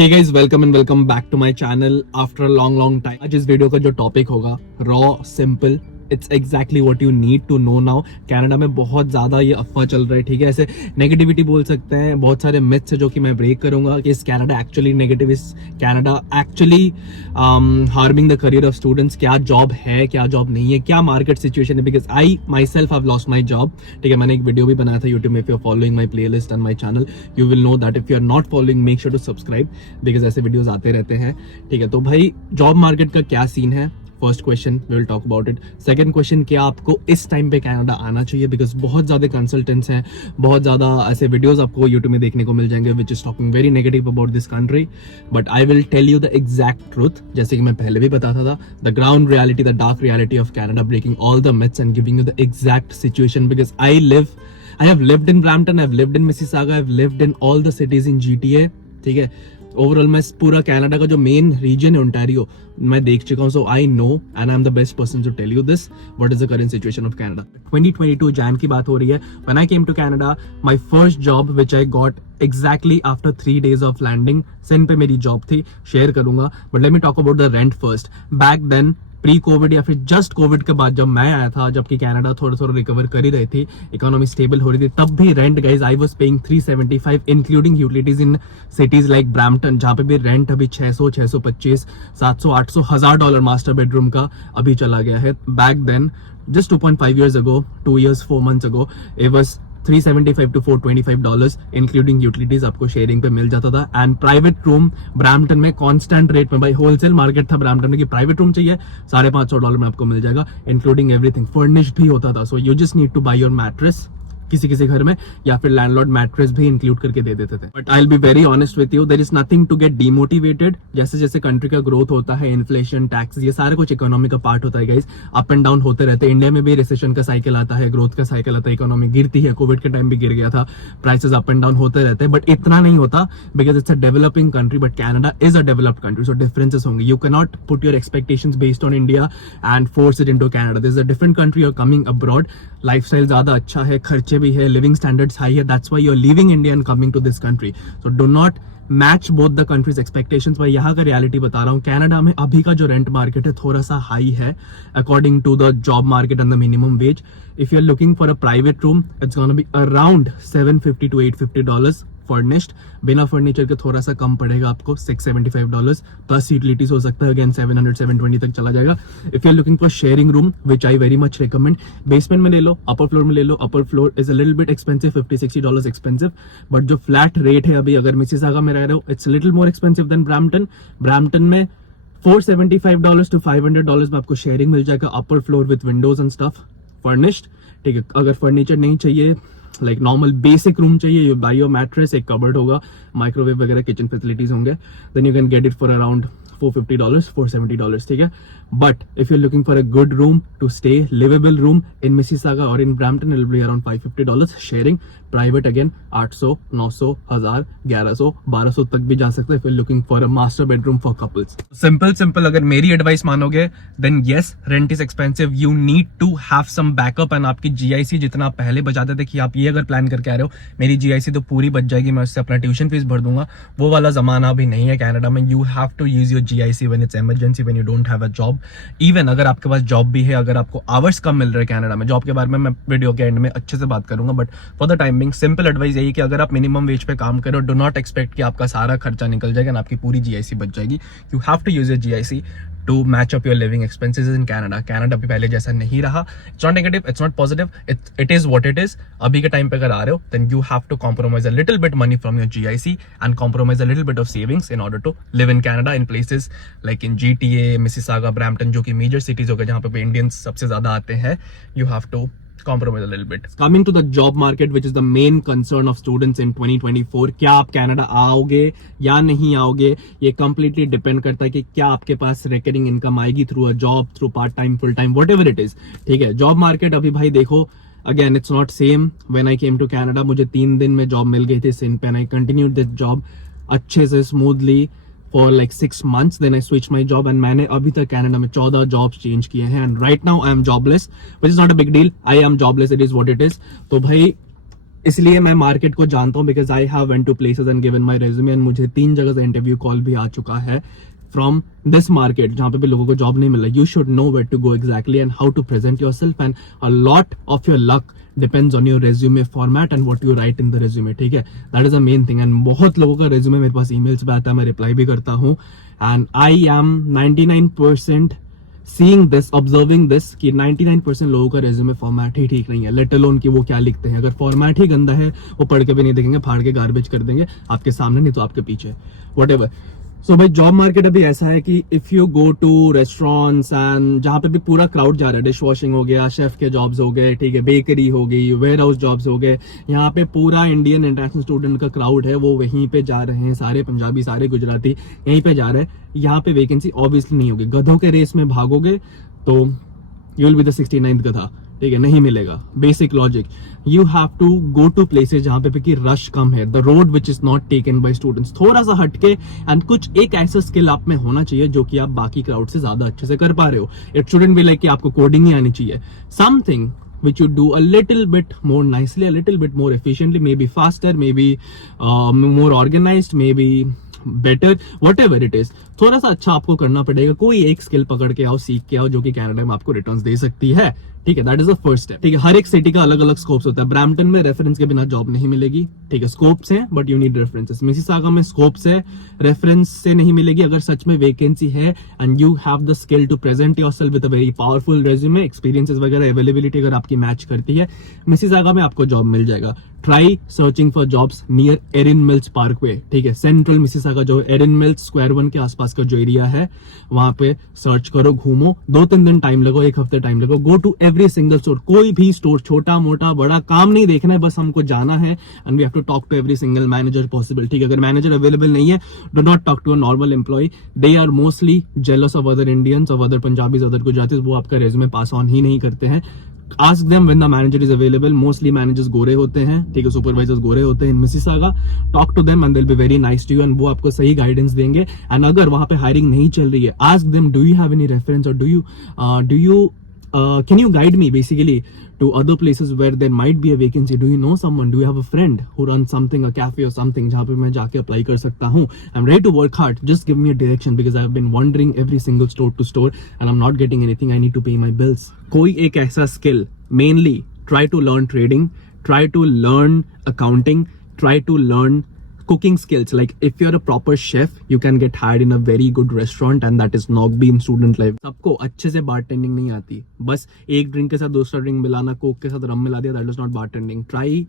Hey guys, welcome and welcome back to my channel after a long time. आज इस video का जो topic होगा raw simple, it's exactly what you need to know now. Canada में बहुत ज्यादा ये अफवाह चल रहा है, ठीक है, ऐसे नेगेटिविटी बोल सकते हैं, बहुत सारे मिथ्स है जो कि मैं ब्रेक करूंगा कि इस कनाडा एक्चुअली नेगेटिव, इस Canada actually harming the career of students. क्या जॉब है, क्या जॉब नहीं है, क्या मार्केट सिचुएशन है, because I my self have lost my job. ठीक है, मैंने एक वीडियो भी बनाया था यूट्यूब में। If you are following my playlist and my channel you will know that. If you are not following make sure to subscribe, because ऐसे videos आते रहते हैं। ठीक है, तो भाई जॉब मार्केट का क्या सीन है, first question we will talk about it. Second question, क्या आपको इस टाइम पे कनाडा आना चाहिए, बिकॉज बहुत ज्यादा कंसल्टेंट्स हैं, बहुत ज्यादा ऐसे वीडियोस आपको यूट्यूब में देखने को मिल जाएंगे which is talking very negative about this country, but I will tell you the exact truth. जैसे कि मैं पहले भी बताता था, the ground reality, the dark reality of Canada, breaking all the myths and giving you the exact situation, because I have lived in Brampton, I've lived in Mississauga, I've lived in all the cities in GTA। ठीक है, overall मैं पूरा Canada का जो main reason है Ontario मैं देख चुका हूं, so I know and I am the best person to tell you this what is the current situation of Canada. 2022 Jan की बात हो रही है। When I came to Canada, my first job which I got exactly after 3 days of landing, सिन पे मेरी job थी, share करूंगा, but let me talk about the rent first. Back then pre COVID या फिर जस्ट कोविड के बाद जब मैं आया था, जबकि कनाडा थोड़ा रिकवर कर ही रही थी, इकोनॉमी स्टेबल हो रही थी, तब भी rent guys I was paying 375 including utilities in cities like Brampton, जहां पे भी रेंट अभी 600, 625, 700, 800, $1000 मास्टर बेडरूम का अभी चला गया है। Back then just 2.5 years ago, 2 years 4 months ago, it was $375 to $425 including utilities आपको शेयरिंग पे मिल जाता था। एंड प्राइवेट रूम ब्रैम्पटन में कांस्टेंट रेट में, भाई होलसेल मार्केट था ब्रैम्पटन में कि प्राइवेट रूम चाहिए $550 में आपको मिल जाएगा, इंक्लूडिंग एवरीथिंग, फर्निश्ड भी होता था। So you just need to buy your mattress किसी घर में, या फिर लैंडलॉर्ड मैट्रेस भी इंक्लूड करके दे देते थे। But I will be very honest with you, there is nothing to get demotivated. जैसे जैसे कंट्री का ग्रोथ होता है, इन्फ्लेशन, टैक्स, ये सारा कुछ इकोनॉमी का पार्ट होता है गाइस, अप एंड डाउन होते रहते हैं। इंडिया में भी रिसेशन का साइकिल आता है, ग्रोथ का साइकिल आता है, इकोनॉमी गिरती है, कोविड के टाइम भी गिर गया था, प्राइसेस अप एंड डाउन होते रहते हैं, बट इतना नहीं होता because it's a developing country, but Canada is a developed country, so differences होंगे। You can not put your expectations based on India and force it into Canada. This is a different country, you are coming abroad, lifestyle ज्यादा अच्छा है, खर्चे भी है, living standards high है, that's why you are living India and coming to this country. So do not match both the countries expectations. भाई यहाँ का रियलिटी बता रहा हूँ, कनाडा में अभी का जो रेंट मार्केट है थोड़ा सा हाई है according to the job market and the minimum wage. If you are looking for a private room, it's gonna be around $750 to $850 furnished. बिना फर्नीचर के थोड़ा सा कम पड़ेगा आपको, $675 प्लस यूटिलिटीज हो सकता है, अगेन 700 720 तक चला जाएगा। If you are looking for sharing room which I very much recommend, basement में ले लो, अपर फ्लोर में ले लो। Upper floor is a little bit expensive, $50-60 expensive, but जो फ्लैट रेट है अभी, अगर मिसिसागा में रह रहे हो, it's little more expensive than Brampton. Brampton में $475 to $500 में आपको शेयरिंग मिल जाएगा, upper floor with windows and stuff, furnished. ठीक है, अगर फर्नीचर नहीं चाहिए, लाइक नॉर्मल बेसिक रूम चाहिए, यू बाय योर मैट्रेस, एक कबर्ड होगा, माइक्रोवेव वगैरह किचन फैसिलिटीज होंगे, then you can get it for around $450, $470, ठीक है। But if you are looking for a good room to stay, liveable room in Mississauga और in Brampton, it will be around $550 sharing. Private again 800, 900, 1000, 1100, 1200 तक भी जा सकता है if you are looking for a master bedroom for couples. Simple अगर मेरी advice मानोगे, then yes, rent is expensive, you need to have some backup. And आपकी GIC जितना आप पहले बचाते थे कि आप ये अगर प्लान करके आ रहे हो, मेरी जीआईसी तो पूरी बच जाएगी, मैं उससे अपना ट्यूशन फीस भर दूंगा, वो वाला जमाना अभी नहीं है कनाडा में। You have to use your GIC when it's emergency, when you don't have a job. Even अगर आपके पास जॉब भी है, अगर आपको आवर्स कम मिल रहे हैं कनाडा में, जॉब के बारे में मैं वीडियो के एंड में अच्छे से बात करूंगा, but for the time being simple advice यही कि अगर आप मिनिमम वेज पे काम करो, डू नॉट एक्सपेक्ट कि आपका सारा खर्चा निकल जाएगा, आपकी पूरी जीआईसी बच जाएगी। You have to use your GIC to match up your living expenses in Canada. Canada भी पहले जैसा नहीं रहा, it's not negative, it's not positive, it is what it is. अभी के टाइम पे अगर आ रहे हो, then you have to compromise a little bit money from your GIC and compromise a little bit of savings in order to live in Canada in places like in GTA, Mississauga, Brampton, जो कि major cities हो गए जहां पे Indians सबसे ज्यादा आते हैं। You have to compromise a little bit. Coming to the job market, which is the main concern of students in 2024, क्या आप कनाडा आओगे या नहीं आओगे, ये completely depend करता है कि क्या आपके पास recurring income आएगी through a job, through part time, full time, whatever it is. ठीक है, job market अभी भाई देखो, again it's not same. When I came to Canada, मुझे 3 दिन में job मिल गई थी सिन पे, and I continued this job अच्छे से smoothly for like 6 months, then I switched my job and मैंने अभी तक कनाडा में 14 jobs change किए हैं, and right now I am jobless, which is not a big deal. I am jobless, it is what it is. तो भाई इसलिए मैं मार्केट को जानता हूँ, because I have went to places and given my resume, एंड मुझे 3 जगह से इंटरव्यू कॉल भी आ चुका है फ्रॉम दिस मार्केट जहां पे भी लोगों को जॉब नहीं मिल रहा. You should know where to go exactly and how to present yourself, and a lot of your luck depends on your resume format and what you write in the resume. ठीक है, that is the main thing. And बहुत लोगों का resume मेरे पास emails पे आता है, मैं रिप्लाई भी करता हूँ, and I M 99% seeing this, observing this कि 99% लोगों का रेज्यूमे फॉर्मेट ही ठीक नहीं है, लेट अलोन कि वो क्या लिखते हैं. अगर फॉर्मेट ही गंदा है वो पढ़ के भी नहीं देखेंगे, फाड़ के गार्बेज कर देंगे, आपके सामने नहीं तो आपके पीछे, व्हाटएवर. सो भाई जॉब मार्केट अभी ऐसा है कि if you go to restaurants and जहाँ पे भी पूरा क्राउड जा रहा है, डिश वॉशिंग हो गया, शेफ के जॉब्स हो गए, ठीक है, बेकरी हो गई, वेयर हाउस जॉब्स हो गए, यहाँ पे पूरा इंडियन इंटरनेशनल स्टूडेंट का क्राउड है, वो वहीं पे जा रहे हैं, सारे पंजाबी सारे गुजराती यहीं पे जा रहे हैं. यहाँ पे वैकेंसी ऑब्वियसली नहीं होगी. गधों के रेस में भागोगे तो you will be the 69th गधा, ठीक है, नहीं मिलेगा. Basic logic, you have to go to places जहां पे कि रश कम है, the road which is not taken by students, थोड़ा सा हटके, एंड कुछ एक ऐसा स्किल आप में होना चाहिए जो कि आप बाकी क्राउड से ज्यादा अच्छे से कर पा रहे हो. इट शुडंट बी लाइक कि आपको कोडिंग ही आनी चाहिए. Something which you do a little bit more nicely, a little bit more efficiently, maybe faster, maybe more organized, maybe better, whatever it is. थोड़ा सा अच्छा आपको करना पड़ेगा. कोई एक स्किल पकड़ के आओ, सीख के आओ, जो कि कनाडा में आपको रिटर्न्स दे सकती है. ठीक है, that is the first step. ठीक है, हर एक सिटी का अलग अलग स्कोप्स होता है. ब्रैम्पटन में रेफरेंस के बिना जॉब नहीं मिलेगी. ठीक है, स्कोप्स हैं but you need references. Mississauga में स्कोप्स है, रेफरेंस से नहीं मिलेगी. अगर सच में वैकेंसी है and you have the skill to present yourself with a very powerful resume, experiences वगैरह, अवेलेबिलिटी अगर आपकी मैच करती है, मिसिसागा में आपको जॉब मिल जाएगा. Try searching for jobs near Erin Mills Parkway. ठीक है, सेंट्रल मिसिसागा जो एरिन मिल्स स्क्वायर 1 के आसपास का जो एरिया है, वहां पे सर्च करो, घूमो, 2-3 दिन टाइम लगो, 1 हफ्ते टाइम लगो. Go to every single store. कोई भी स्टोर, छोटा मोटा बड़ा, काम नहीं देखना है, बस हमको जाना है, and we have to talk to every single manager possible. ठीक है, अगर मैनेजर अवेलेबल नहीं है, do not talk to a normal employ. They are mostly jealous of other Indians, of other Punjabis, other Gujaratis. वो आपका रेज्यूमे पास ऑन ही नहीं करते हैं. Ask them when the manager is available. Mostly managers गोरे होते हैं, ठीक है, supervisors गोरे होते हैं in Mississauga. Talk to them and they'll be very nice to you, and वो आपको सही guidance देंगे. And अगर वहाँ पे hiring नहीं चल रही है, ask them, do you have any reference, or do you can you guide me basically to other places where there might be a vacancy? Do you know someone? Do you have a friend who runs something, a cafe or something, जहाँ पे मैं जाके apply कर सकता हूँ? I'm ready to work hard. Just give me a direction because I've been wandering every single store to store and I'm not getting anything. I need to pay my bills. कोई एक ऐसा skill, mainly try to learn trading, try to learn accounting, try to learn cooking skills. Like if you're a proper chef, you can get hired in a very good restaurant, and that is not been student life. सबको अच्छे से bartending नहीं आती. बस एक drink के साथ दूसरा ड्रिंक मिलाना, कोक के साथ रम मिला दिया, that is not bartending. Try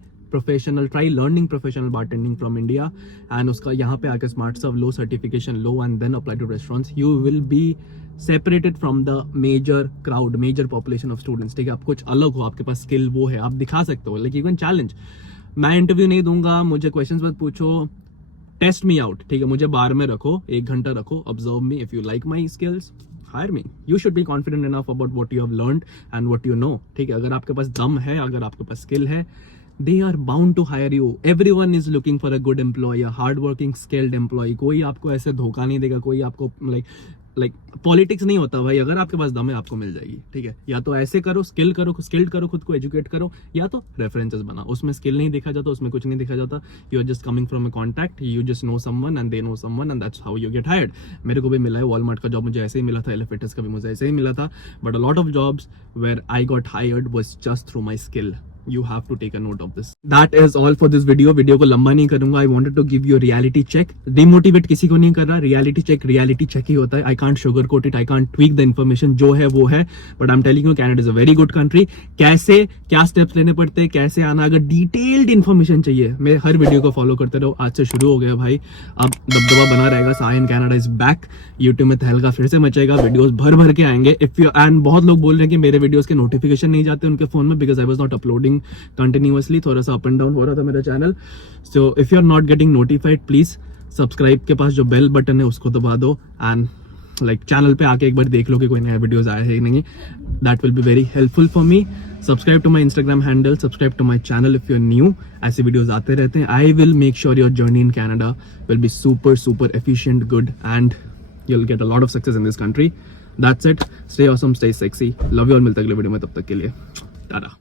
learning professional bartending from India, and उसका यहाँ पे आके स्मार्ट सर्व लो, सर्टिफिकेशन लो, and then apply to restaurants. You will be separated from the major crowd, major population of students. ठीक है, आप कुछ अलग हो, आपके पास स्किल वो है, आप दिखा सकते हो. Like you can challenge. मैं इंटरव्यू नहीं दूंगा, मुझे क्वेश्चंस मत पूछो, टेस्ट मी आउट. ठीक है, मुझे बार में रखो, 1 घंटा रखो, observe me. If you like my skills, hire me. You should be confident enough about what you have learned and what you know. ठीक है, अगर आपके पास दम है, अगर आपके पास स्किल है, they are bound to hire you. Everyone is looking for a good employee, a hardworking, skilled employee. कोई आपको ऐसे धोखा नहीं देगा, कोई आपको लाइक पॉलिटिक्स नहीं होता भाई. अगर आपके पास दम है, आपको मिल जाएगी. ठीक है, या तो ऐसे करो, स्किल्ड करो, खुद को एजुकेट करो, या तो रेफरेंसेस बनाओ. उसमें स्किल नहीं देखा जाता, उसमें कुछ नहीं देखा जाता. You are just coming from a contact, you just know someone and they know someone, and that's how you get hired. मेरे को भी मिला है, वॉलमार्ट का जॉब मुझे ऐसे ही मिला था, एलिफेटस का भी मुझे ऐसे ही मिला था. But a lot of jobs where I got hired was just through my skill. You have to take a note of this. That is all for this video. Video को लंबा नहीं करूंगा. I wanted to give you a reality check. Demotivate किसी को नहीं कर रहा. Reality check ही होता है. I can't sugarcoat it. I can't tweak the information. जो है वो है. But I'm telling you, Canada is a very good country. कैसे, क्या steps लेने पड़ते हैं, कैसे आना, अगर detailed information चाहिए, मेरे हर वीडियो को फॉलो करते रहो. आज से शुरू हो गया भाई, अब दबदबा बना रहेगा. Sai in Canada is back. YouTube में तहलका फिर से मचेगा, वीडियोस भर के आएंगे. इफ यू एंड बहुत लोग बोल रहे हैं कि मेरे वीडियोस के नोटिफिकेशन नहीं जाते उनके फोन में, because I was not uploading continuously. थोड़ा सा अप एंड डाउन हो रहा था मेरा channel. So if you are not getting notified, please subscribe के पास जो बेल बटन है उसको दबा दो, एंड लाइक चैनल पे आके एक बार देख लो कि कोई नया वीडियोस आया है नहीं. That will be very helpful for me. Subscribe to my Instagram handle, subscribe to my channel if you are new. ऐसे वीडियोस आते रहते हैं. I will make sure your journey in Canada will be super efficient, good, and you'll get a lot of success in this country. That's it. Stay awesome, stay sexy. Love you all. मिलते अगले video में, तब तक के लिए टाटा.